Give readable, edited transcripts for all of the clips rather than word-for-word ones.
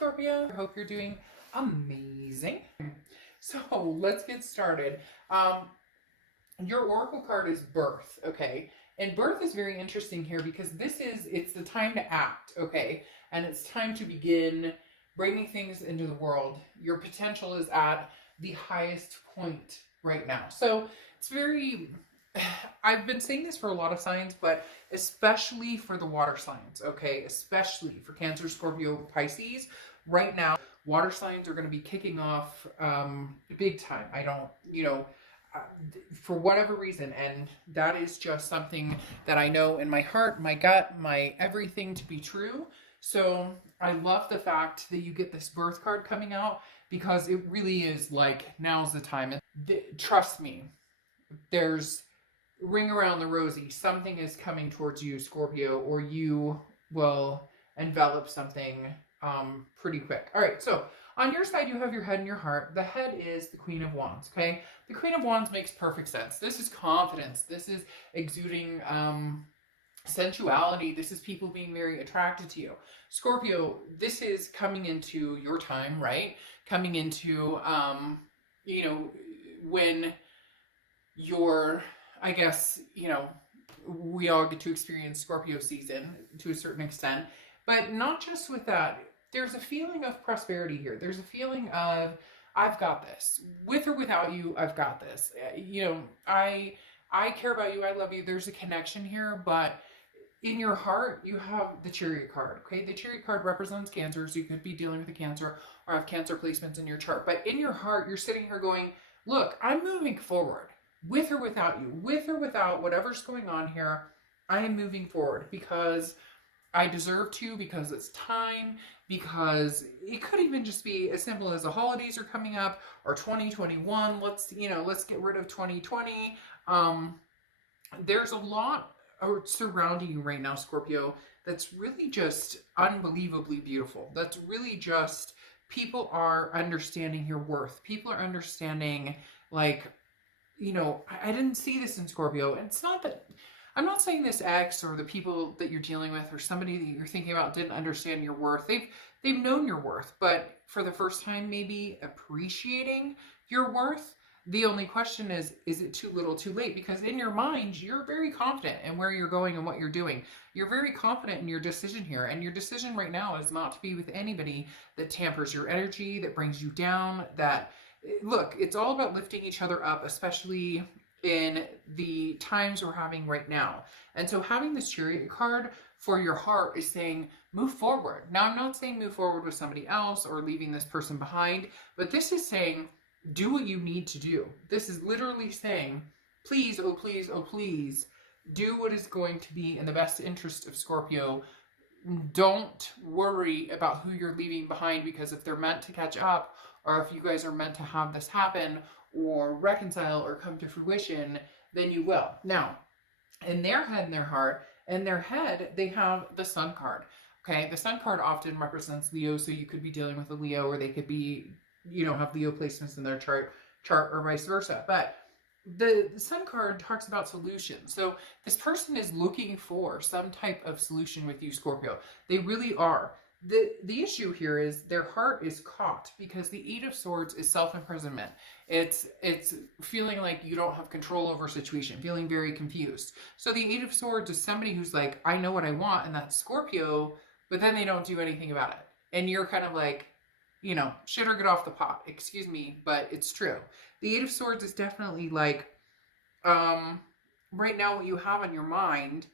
Scorpio. I hope you're doing amazing. So let's get started. Your oracle card is birth, okay? And birth is very interesting here because it's the time to act, okay? And it's time to begin bringing things into the world. Your potential is at the highest point right now. So it's very, I've been saying this for a lot of signs, but especially for the water signs, okay? Especially for Cancer, Scorpio, Pisces. Right now, water signs are going to be kicking off big time. I don't, for whatever reason, and that is just something that I know in my heart, my gut, my everything to be true. So I love the fact that you get this birth card coming out because it really is like, now's the time. Trust me, there's ring around the rosy. Something is coming towards you, Scorpio, or you will envelop something pretty quick. All right, so on your side, you have your head and your heart. The head is the Queen of Wands, okay? The Queen of Wands makes perfect sense. This is confidence. This is exuding sensuality. This is people being very attracted to you. Scorpio, this is coming into your time, right? Coming into, when you're, I guess, we all get to experience Scorpio season to a certain extent, but not just with that. There's a feeling of prosperity here. There's a feeling of, I've got this. With or without you, I've got this. I care about you. I love you. There's a connection here, but in your heart, you have the Chariot card, okay? The Chariot card represents Cancer, so you could be dealing with a Cancer or have Cancer placements in your chart. But in your heart, you're sitting here going, look, I'm moving forward. With or without you, with or without whatever's going on here, I am moving forward because I deserve to, because it's time, because it could even just be as simple as the holidays are coming up or 2021. Let's get rid of 2020. There's a lot surrounding you right now, Scorpio, that's really just unbelievably beautiful. That's really just, people are understanding your worth. People are understanding, like, I didn't see this in Scorpio. And it's not that, I'm not saying this ex or the people that you're dealing with or somebody that you're thinking about didn't understand your worth. They've known your worth, but for the first time, maybe appreciating your worth. The only question is it too little too late? Because in your mind, you're very confident in where you're going and what you're doing. You're very confident in your decision here. And your decision right now is not to be with anybody that tampers your energy, that brings you down, that, look, it's all about lifting each other up, especially in the times we're having right now. And so having this Chariot card for your heart is saying, move forward. Now, I'm not saying move forward with somebody else or leaving this person behind, but this is saying, do what you need to do. This is literally saying, please, oh please, oh please, do what is going to be in the best interest of Scorpio. Don't worry about who you're leaving behind, because if they're meant to catch up, or if you guys are meant to have this happen or reconcile or come to fruition, then you will. Now, in their head and their heart, in their head, they have the Sun card. Okay, the Sun card often represents Leo, so you could be dealing with a Leo, or they could be, have Leo placements in their chart or vice versa. But the Sun card talks about solutions. So this person is looking for some type of solution with you, Scorpio. They really are. The issue here is their heart is caught because the Eight of Swords is self-imprisonment. It's feeling like you don't have control over a situation, feeling very confused. So the Eight of Swords is somebody who's like, I know what I want, and that's Scorpio, but then they don't do anything about it. And you're kind of like, shit or get off the pot. Excuse me, but it's true. The Eight of Swords is definitely like, right now what you have on your mind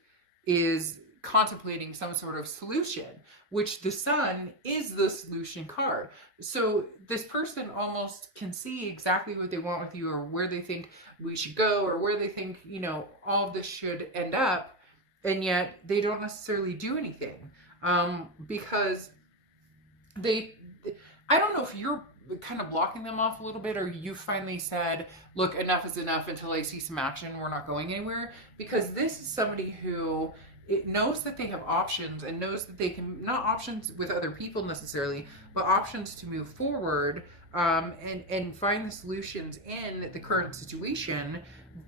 is contemplating some sort of solution, which the Sun is the solution card. So this person almost can see exactly what they want with you, or where they think we should go, or where they think, all of this should end up. And yet they don't necessarily do anything, because I don't know if you're kind of blocking them off a little bit, or you finally said, look, enough is enough. Until I see some action, we're not going anywhere. Because this is somebody who knows that they have options, and knows that they can, not options with other people necessarily, but options to move forward, and find the solutions in the current situation.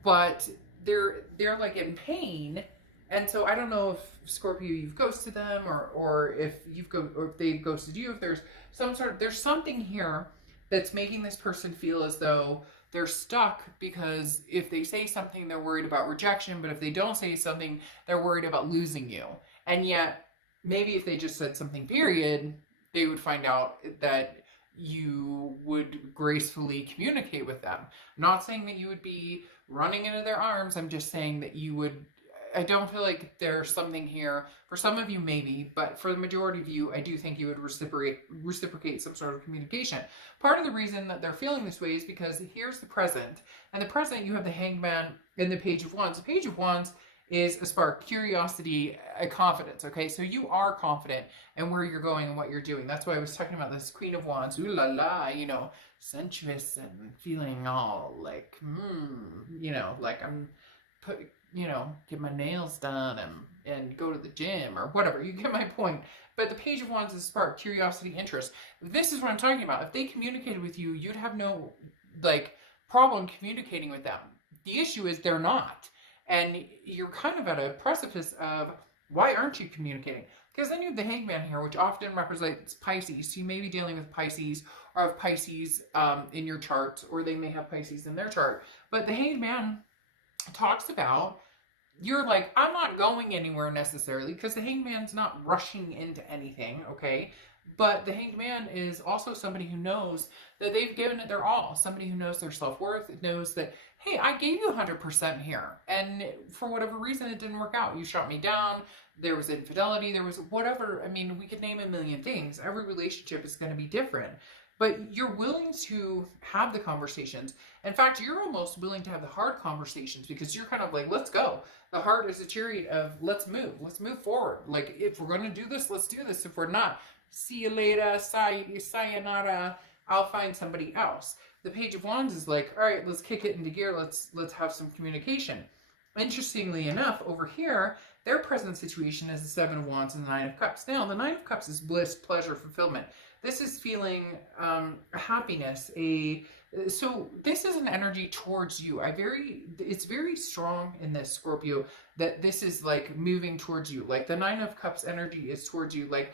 But they're like in pain And so I don't know if Scorpio, you've ghosted them, or if or if they ghosted you, if there's there's something here that's making this person feel as though they're stuck, because if they say something, they're worried about rejection, but if they don't say something, they're worried about losing you. And yet, maybe if they just said something, period, they would find out that you would gracefully communicate with them. I'm not saying that you would be running into their arms. I'm just saying that you would. I don't feel like there's something here. For some of you, maybe, but for the majority of you, I do think you would reciprocate some sort of communication. Part of the reason that they're feeling this way is because here's the present. And the present, you have the Hanged Man and the Page of Wands. The Page of Wands is a spark, curiosity, a confidence, okay? So you are confident in where you're going and what you're doing. That's why I was talking about this Queen of Wands, ooh la la, you know, sensuous and feeling all like, you know, like I'm get my nails done and go to the gym or whatever. You get my point. But the Page of Wands is spark, curiosity, interest. This is what I'm talking about. If they communicated with you, you'd have no problem communicating with them. The issue is they're not. And you're kind of at a precipice of, why aren't you communicating? Because then you have the Hanged Man here, which often represents Pisces. So you may be dealing with Pisces, or have Pisces in your chart, or they may have Pisces in their chart. But the Hanged Man talks about, you're like, I'm not going anywhere necessarily, because the Hanged Man's not rushing into anything, okay? But the Hanged Man is also somebody who knows that they've given it their all. Somebody who knows their self-worth, knows that, hey, I gave you 100% here, and for whatever reason it didn't work out. You shot me down, there was infidelity, there was whatever. I mean, we could name a million things. Every relationship is going to be different. But you're willing to have the conversations. In fact, you're almost willing to have the hard conversations, because you're kind of like, let's go. The heart is a chariot of, let's move forward. Like, if we're going to do this, let's do this. If we're not, see you later, sayonara, I'll find somebody else. The Page of Wands is like, all right, let's kick it into gear. Let's have some communication. Interestingly enough, over here, their present situation is the Seven of Wands and the Nine of Cups. Now, the Nine of Cups is bliss, pleasure, fulfillment. This is feeling happiness. So this is an energy towards you. It's very strong in this, Scorpio, that this is like moving towards you. Like the Nine of Cups energy is towards you. Like,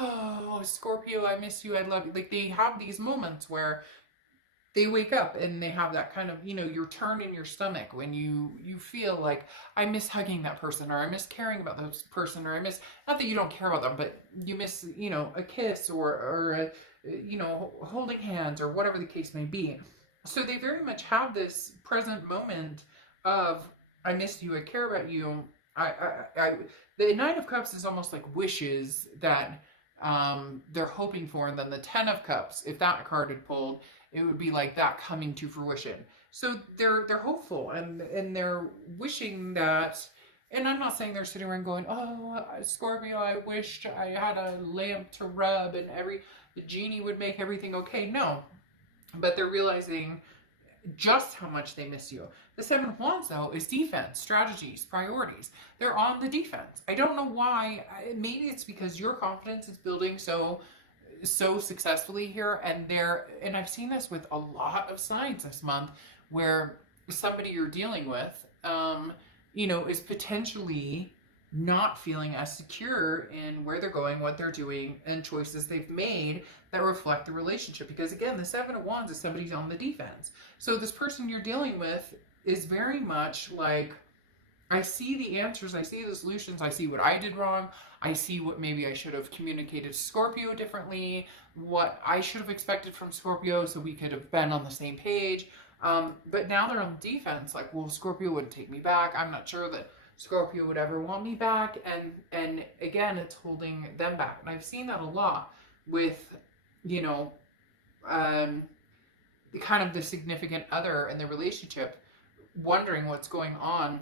oh, Scorpio, I miss you. I love you. Like they have these moments where they wake up and they have that kind of, your turn in your stomach when you feel like, I miss hugging that person, or I miss caring about this person, or I miss, not that you don't care about them, but you miss, a kiss or holding hands, or whatever the case may be. So they very much have this present moment of, I miss you, I care about you. The Nine of Cups is almost like wishes that they're hoping for, and then the Ten of Cups, if that card had pulled, it would be like that coming to fruition. So they're hopeful, and they're wishing that. And I'm not saying they're sitting around going, oh, Scorpio, I wished I had a lamp to rub and the genie would make everything okay. No, but they're realizing just how much they miss you. The Seven of Wands, though, is defense, strategies, priorities. They're on the defense. I don't know why. Maybe it's because your confidence is building so successfully here, and I've seen this with a lot of signs this month, where somebody you're dealing with, is potentially not feeling as secure in where they're going, what they're doing, and choices they've made that reflect the relationship. Because again, the Seven of Wands is somebody's on the defense. So this person you're dealing with is very much like, I see the answers, I see the solutions, I see what I did wrong, I see what maybe I should have communicated to Scorpio differently, what I should have expected from Scorpio so we could have been on the same page. But now they're on defense, like, well, Scorpio wouldn't take me back. I'm not sure that Scorpio would ever want me back. And again, it's holding them back. And I've seen that a lot with, kind of the significant other in the relationship, wondering what's going on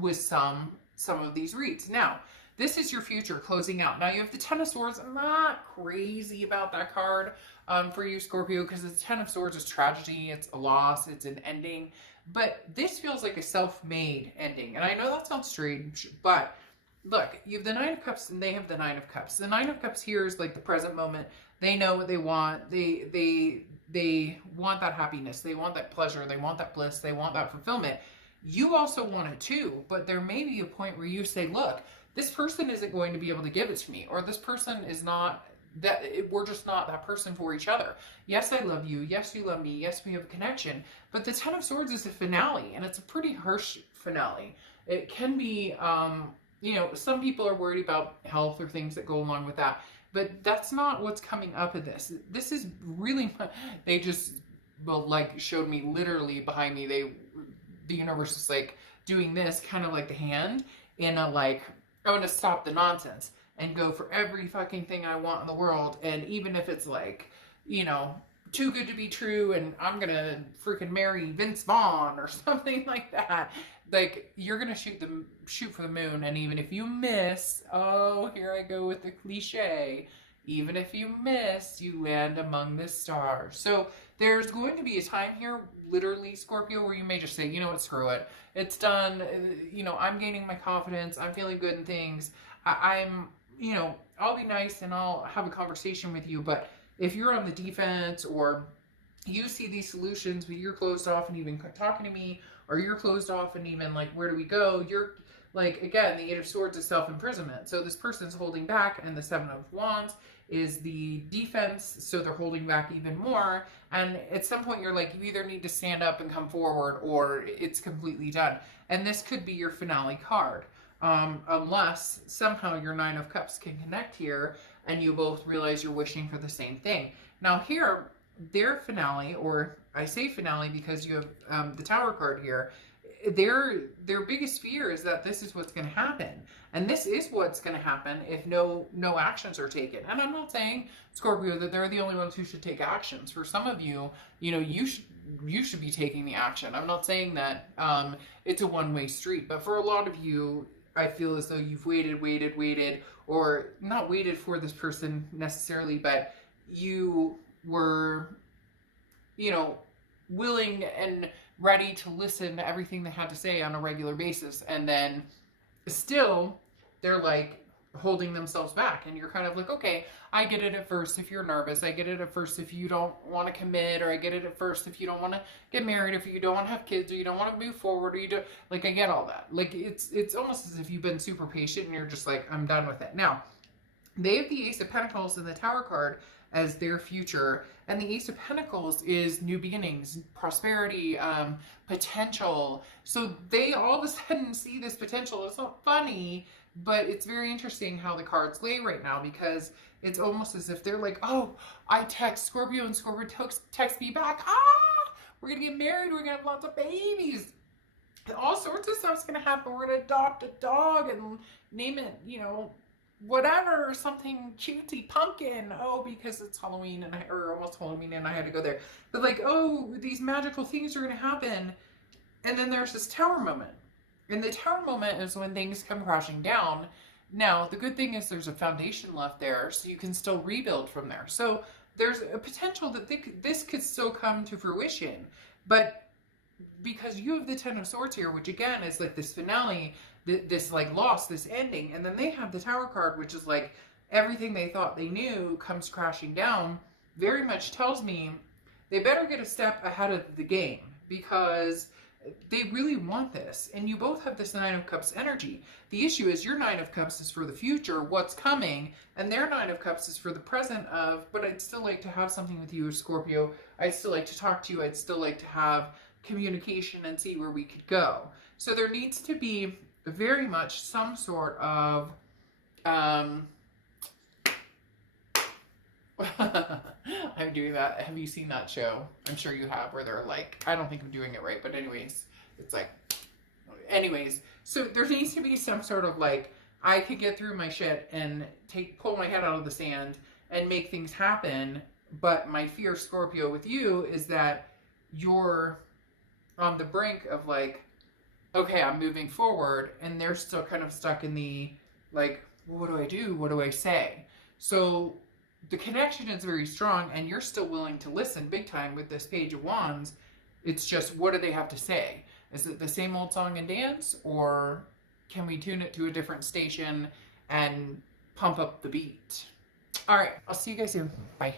with some of these reads. Now, this is your future closing out. Now you have the Ten of Swords. I'm not crazy about that card for you, Scorpio, because the Ten of Swords is tragedy, it's a loss, it's an ending. But this feels like a self-made ending. And I know that sounds strange, but look, you have the Nine of Cups and they have the Nine of Cups. The Nine of Cups here is like the present moment. They know what they want. They want that happiness. They want that pleasure. They want that bliss. They want that fulfillment. You also want it too, but there may be a point where you say, look, this person isn't going to be able to give it to me, or this person is not that, we're just not that person for each other. Yes, I love you. Yes, you love me. Yes, we have a connection. But the Ten of Swords is a finale, and it's a pretty harsh finale. It can be, you know, some people are worried about health or things that go along with that, but that's not what's coming up in this. This is really, they just, well, like, showed me literally behind me, the universe is like doing this, kind of like the hand, in a like, I want to stop the nonsense and go for every fucking thing I want in the world. And even if it's like, you know, too good to be true and I'm gonna freaking marry Vince Vaughn or something like that, like, you're gonna shoot for the moon. And even if you miss, oh, here I go with the cliche, even if you miss, you land among the stars. So there's going to be a time here, literally, Scorpio, where you may just say, you know what, screw it. It's done. You know, I'm gaining my confidence. I'm feeling good in things. I'm, you know, I'll be nice and I'll have a conversation with you. But if you're on the defense, or you see these solutions, but you're closed off and even talking to me, or you're closed off and even like, where do we go? You're like, again, the Eight of Swords is self-imprisonment. So this person's holding back, and the Seven of Wands is the defense, so they're holding back even more. And at some point you're like, you either need to stand up and come forward, or it's completely done. And this could be your finale card, unless somehow your Nine of Cups can connect here and you both realize you're wishing for the same thing. Now here, their finale, or I say finale because you have the Tower card here, their biggest fear is that this is what's going to happen. And this is what's going to happen if no actions are taken. And I'm not saying, Scorpio, that they're the only ones who should take actions. For some of you, you know, you should be taking the action. I'm not saying that it's a one-way street, but for a lot of you, I feel as though you've waited, or not waited for this person necessarily, but you were, you know, willing and ready to listen to everything they had to say on a regular basis, and then still they're like holding themselves back, and you're kind of like, okay, I get it at first if you're nervous, I get it at first if you don't want to commit, or I get it at first if you don't want to get married, if you don't want to have kids, or you don't want to move forward, or you don't, like, I get all that. Like, it's almost as if you've been super patient and you're just like, I'm done with it. Now, they have the Ace of Pentacles and the Tower card as their future, and the Ace of Pentacles is new beginnings, prosperity, potential. So they all of a sudden see this potential. It's not funny, but it's very interesting how the cards lay right now, because it's almost as if they're like, oh, I text Scorpio and Scorpio text me back, we're gonna get married, we're gonna have lots of babies, all sorts of stuff's gonna happen, we're gonna adopt a dog and name it, you know, whatever, something cutesy, pumpkin, oh, because it's Halloween, and or almost Halloween, and I had to go there. But like, oh, these magical things are gonna happen. And then there's this Tower moment, and the Tower moment is when things come crashing down. Now, the good thing is there's a foundation left there, so you can still rebuild from there. So there's a potential that this could still come to fruition, but because you have the Ten of Swords here, which again is like this finale, this like loss, this ending, and then they have the Tower card, which is like everything they thought they knew comes crashing down, very much tells me they better get a step ahead of the game, because they really want this. And you both have this Nine of Cups energy. The issue is your Nine of Cups is for the future, what's coming, and their Nine of Cups is for the present of, but I'd still like to have something with you, Scorpio. I'd still like to talk to you. I'd still like to have communication and see where we could go. So there needs to be very much some sort of I'm doing that. Have you seen that show? I'm sure you have, where they're like, I don't think I'm doing it right, but anyways, it's like, anyways, so there needs to be some sort of like, I could get through my shit and pull my head out of the sand and make things happen, but my fear, Scorpio, with you is that you're on the brink of like, okay, I'm moving forward, and they're still kind of stuck in the like, well, what do I do? What do I say? So the connection is very strong, and you're still willing to listen big time with this Page of Wands. It's just, what do they have to say? Is it the same old song and dance, or can we tune it to a different station and pump up the beat? All right, I'll see you guys soon. Bye.